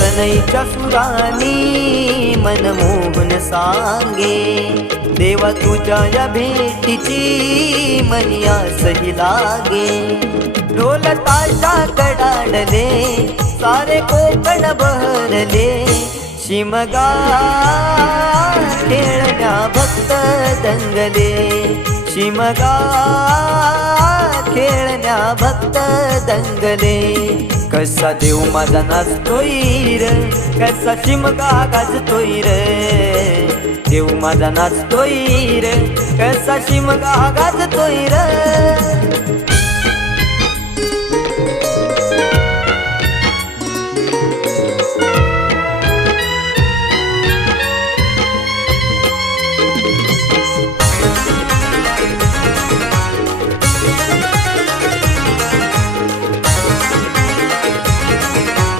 सनईच्या सुरानी मनमोहन सांगे, देवा तुझ्या या भेटीची मनी आसही लागे. ढोल ताशा कडाडले सारे कोकण बहरले, शिमगा खेळण्या भक्त दंगले, शिमगा खेळण्या भक्त दंगले. कसा देव माझा नाचतोय र, कसा शिमगा गाजतोय र, देव माझा नाचतोय र, कसा शिमगा गाजतोय र.